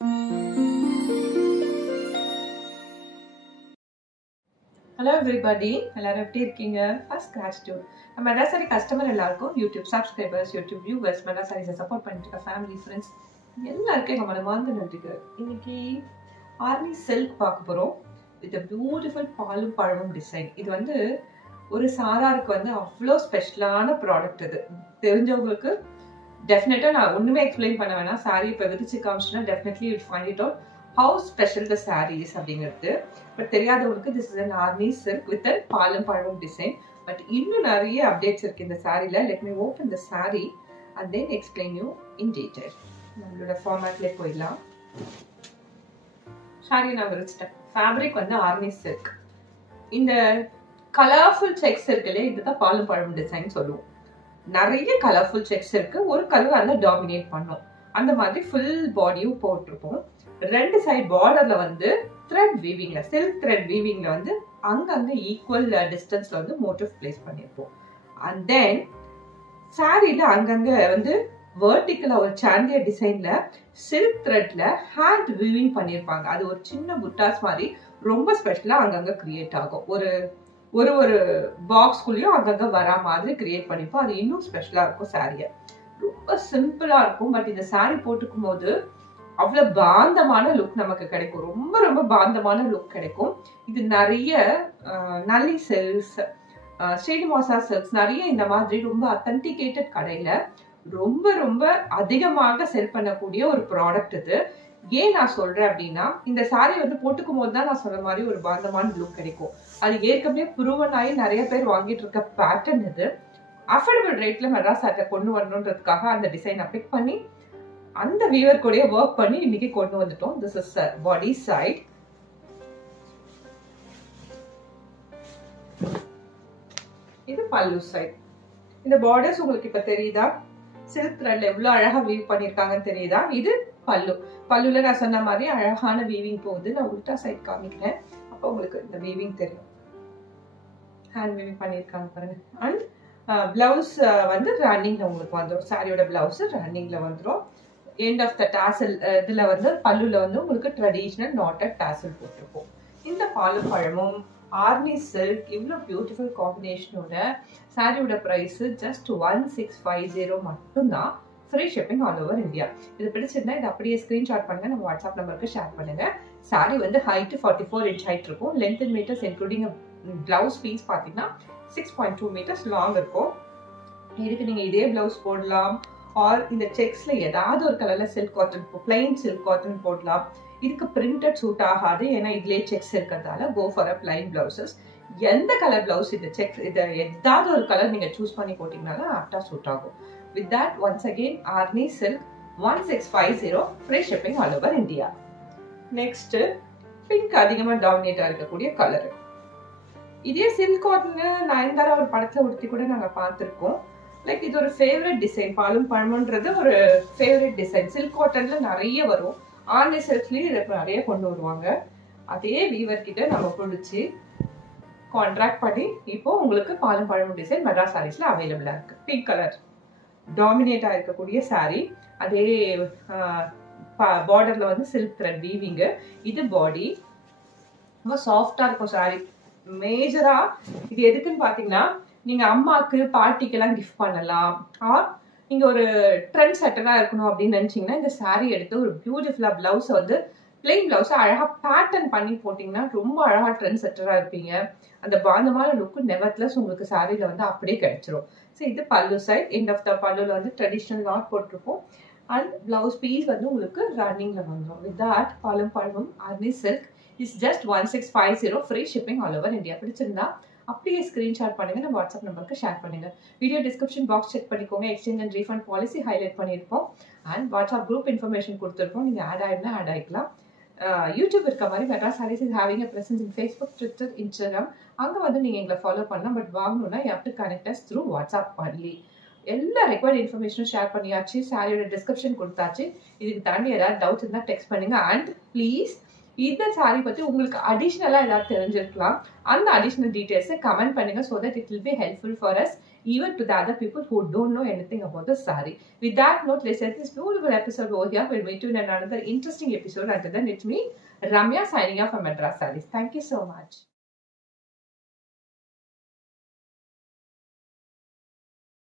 Hello everybody, எல்லாரும் எப்படி இருக்கீங்க? First gratitude. நம்ம மெட்ராசாரி கஸ்டமர் எல்லாருக்கும் யூடியூப் சப்ஸ்கிரைபர்ஸ், யூடியூப் வியூவர்ஸ், மெட்ராசாரிஸை சப்போர்ட் பண்ணிட்டு இருக்க ஃபேமிலி ஃப்ரெண்ட்ஸ் எல்லாருக்கும் நம்மளோட மார்ந்த நன்றிக்கு. இன்னைக்கு ஆர்னி சில்க் பார்க்க போறோம். வித் பியூட்டிஃபுல் பாலும் பழமும் டிசைன். இது வந்து ஒரு சாராருக்கு வந்து அவ்வளோ ஸ்பெஷலான ப்ராடக்ட். இது தெரிஞ்சவங்களுக்கு டெஃபினட்டா நான் ஒண்ணுமே எக்ஸ்பிளைன் பண்ண வேணாம். சாரி இப்போ விதிச்சு காமிச்சுன்னா definitely you find it out how special the saree is அப்படிங்கிறது. பட் தெரியாதவங்களுக்கு this is an arni silk with a பாலம் பழமும் டிசைன். பட் இன்னும் நிறைய அப்டேட்ஸ் இருக்கு இந்த சாரியில. let me open the saree and then explain you in detail. நம்மளோட ஃபார்மேட்ல போயிடலாம். சாரி நான் விரிச்சிட்டேன். ஃபேப்ரிக் வந்து ஆர்னி சில்க். இந்த கலர்ஃபுல் செக்ஸ் இருக்குல்ல, இதுதான் பாலும் பழமும் டிசைன் சொல்லுவோம். நிறைய கலர்ஃபுல் செக்ஸ் இருக்கு. ஒரு கலர் அந்த டாமினேட் பண்ணும். அந்த மாதிரி ஃபுல் பாடியும் போட்டிருப்போம். ரெண்டு சைட் பார்டர்ல வந்து த்ரெட் வீவிங்ல, சில்க் த்ரெட் வீவிங்ல வந்து அங்கங்க ஈக்குவல் டிஸ்டன்ஸ்ல வந்து மோட்டிவ் பிளேஸ் பண்ணிருப்போம். அண்ட் தென் சாரியில அங்கங்க வந்து வெர்டிக்கலா ஒரு சாண்டியர் டிசைன்ல சில்க் த்ரெட்ல ஹேண்ட் வீவிங் பண்ணிருப்பாங்க. அது ஒரு சின்ன புட்டாஸ் மாதிரி ரொம்ப ஸ்பெஷலா அங்கங்க கிரியேட் ஆகும். ஒரு ஒரு ஒரு பாக்ஸ்குள்ளயும் அங்கங்க வரா மாதிரி கிரியேட் பண்ணிப்போம். அது இன்னும் ஸ்பெஷலா இருக்கும். சாரிய ரொம்ப சிம்பிளா இருக்கும். பட் இந்த சாரி போட்டுக்கும் போது அவ்வளவு பாந்தமான லுக் நமக்கு கிடைக்கும். ரொம்ப ரொம்ப பாந்தமான லுக் கிடைக்கும். இது நிறைய நல்லி சில்க்ஸ், ஸ்ரீனிவாசா சில்க்ஸ், நிறைய இந்த மாதிரி ரொம்ப அத்தன்டிகேட்டட் கடையில ரொம்ப ரொம்ப அதிகமாக செல் பண்ணக்கூடிய ஒரு ப்ராடக்ட் இது. ஏன் நான் சொல்றேன் அப்படின்னா, இந்த சாரி வந்து போட்டுக்கும் போது தான் நான் சொன்ன மாதிரி ஒரு பாந்தமான லுக் கிடைக்கும். அது ஏற்கனவே ப்ரூவன் ஆகி நிறைய பேர் வாங்கிட்டு இருக்க பேட்டர்ன் இது. அஃபோர்டபிள் ரேட்ல மெட்ராஸ் கொண்டு வரணுன்றதுக்காக அந்த டிசைனை பிக் பண்ணி அந்த வீவர் கூட ஒர்க் பண்ணி இன்னைக்கு கொண்டு வந்துட்டோம். This is body side. இது பல்லு சைட். இந்த பார்டர்ஸ் உங்களுக்கு இப்ப தெரியுதா? சில்க் த்ரெட்ல எவ்வளவு அழகா வீவ் பண்ணிருக்காங்கன்னு தெரியுதா? இது பல்லு. பல்லுல நான் சொன்ன மாதிரி அழகான வீவிங் போகுது. நான் உல்டா சைட் காமிக்கிறேன். அப்ப உங்களுக்கு இந்த வீவிங் தெரியும். ஹேண்ட் வீவிங் பண்ணிருக்காங்க பாருங்க. அண்ட் பிளவுஸ் வந்து ரன்னிங்ல உங்களுக்கு வந்துடும். சாரியோட பிளவுஸ் ரன்னிங்ல வந்துடும். எண்ட் ஆஃப் த டாசல் இதுல வந்து பல்லுல வந்து உங்களுக்கு ட்ரெடிஷனல் நாட்டட் டாசல் போட்டிருப்போம். இந்த பாலும் பழமும் ஆர்னி சில்க் இவ்வளவு பியூட்டிஃபுல் காம்பினேஷனோட சாரியோட பிரைஸ் ஜஸ்ட் 1650 மட்டும்தான். Free shipping all over India. இது பிடிச்சிருந்தா இது அப்படியே ஸ்கிரீன்ஷாட் பண்ணுங்க, நம்ம வாட்ஸ்அப் நம்பருக்கு ஷேர் பண்ணுங்க. சாரி வந்து ஹைட் 44 இன்ச் ஹைட் இருக்கும். Length in metres including blouse piece பாத்தீங்கன்னா 6.2 மீட்டர்ஸ் லாங் இருக்கும். இதுக்கு நீங்க இதே பிளவுஸ் போடலாம். ஆர் இந்த செக்ஸ்ல ஏதாவது ஒரு கலர்ல silk cotton, plain silk cotton போடலாம். இதுக்கு பிரிண்டட் சூட் ஆகாது, ஏன்னா இதுலயே செக்ஸ் இருக்கிறதால go for a plain blouses. எந்த கலர் பிளவுஸ் இந்த செக்ஸ் இதை ஏதாவது ஒரு கலர் நீங்க சூஸ் பண்ணி போட்டீங்கனாலும் ஆப்டா சூட் ஆகும். With that once again Arni silk 1650 free shipping all over India. Next pink அதிகமா டாமினேட்டா இருக்கக்கூடிய கலர். இதே சில்க் காட்டன் நயன்தாரா ஒரு படத்துல உடுத்தி கூட நாங்க பார்த்திருக்கோம். லைக் இது ஒரு ஃபேவரட் டிசைன். பாலும் பழமுன்றது ஒரு ஃபேவரட் டிசைன். சில்க் காட்டன்ல நிறைய வரும். ஆர்னி சில்க்லயும் இதை நிறைய கொண்டு வருவாங்க. அதே வீவர் கிட்ட நம்ம பிடிச்சி கான்ட்ராக்ட் பண்ணி இப்போ உங்களுக்கு பாலும் பழமும் டிசைன் மெட்ராஸ் சாரீஸ்ல அவைலபிளா இருக்கு. பிங்க் கலர் டாமினேட்டா இருக்கக்கூடிய சாரி. அதே பார்டர்ல வந்து சில்க் த்ரெட் வீவிங். இது பாடி ரொம்ப சாஃப்டா இருக்கும் சாரி. மேஜரா இது எதுக்குன்னு பாத்தீங்கன்னா, நீங்க அம்மாக்கு பாட்டிக்கு எல்லாம் கிஃப்ட் பண்ணலாம். ஆர் நீங்க ஒரு ட்ரெண்ட் செட்டரா இருக்கணும் அப்படின்னு நினைச்சீங்கன்னா இந்த சாரி எடுத்து ஒரு பியூட்டிஃபுல்லா பிளவுஸ் வந்து பிளெயின் பிளவுஸ் அழகா பேட்டர்ன் பண்ணி போட்டீங்கன்னா ரொம்ப அழகா ட்ரெண்ட் செட்டரா இருப்பீங்க. அந்த பாந்தமான லுக்கு நெவர்த்லெஸ் உங்களுக்கு சாரியில வந்து அப்படியே கிடைச்சிரும். ஸோ இது pallu side. End of the பல்லுல வந்து ட்ரெடிஷனல் நாட் போட்டிருப்போம். அண்ட் பிளவுஸ் பீஸ் வந்து உங்களுக்கு ரன்னிங்ல வந்துடும். வித் தட் பாலும் பழமும் Arni silk is just 1650 free shipping all over India. பிடிச்சிருந்தா அப்படியே ஸ்கிரீன்ஷாட் பண்ணுங்க, நம்ம வாட்ஸ்அப் நம்பருக்கு ஷேர் பண்ணுங்க. வீடியோ டிஸ்கிரிப்ஷன் பாக்ஸ் செக் பண்ணிக்கோங்க. Exchange and refund policy highlight பண்ணியிருப்போம். அண்ட் வாட்ஸ்அப் குரூப் இன்ஃபர்மேஷன் கொடுத்துருப்போம். நீங்க ஆட் ஆயிடுனா ஆட் ஆயிக்கலாம். யூடியூப் இருக்க மாதிரி Madras sarees is having a presence in Facebook, Twitter, Instagram. அங்க வந்து நீங்க எங்களை ஃபாலோ பண்ணலாம். பட் வாங்கணும்னா you have to connect as through WhatsApp only. எல்லா ரெக்வயர்ட் இன்ஃபர்மேஷனும் ஷேர் பண்ணியாச்சு. சாரியோட டிஸ்கிரிப்ஷன் கொடுத்தாச்சு. இதுக்கு தாண்டி ஏதாவது டவுட்ஸ் இருந்தால் டெக்ஸ்ட் பண்ணுங்க. அண்ட் ப்ளீஸ் இந்த saree பத்தி உங்களுக்கு அடிஷனலா ஏதாவது தெரிஞ்சிருக்கலாம். அந்த அடிஷனல் டீடைல்ஸை கமெண்ட் பண்ணுங்க so that it will be helpful for us even to the other people who don't know anything about the saree. With that note, let's end this beautiful episode over here. We'll meet you in another interesting episode. Until then, it's me, Ramya, signing off from Madras Sarees. Thank you so much.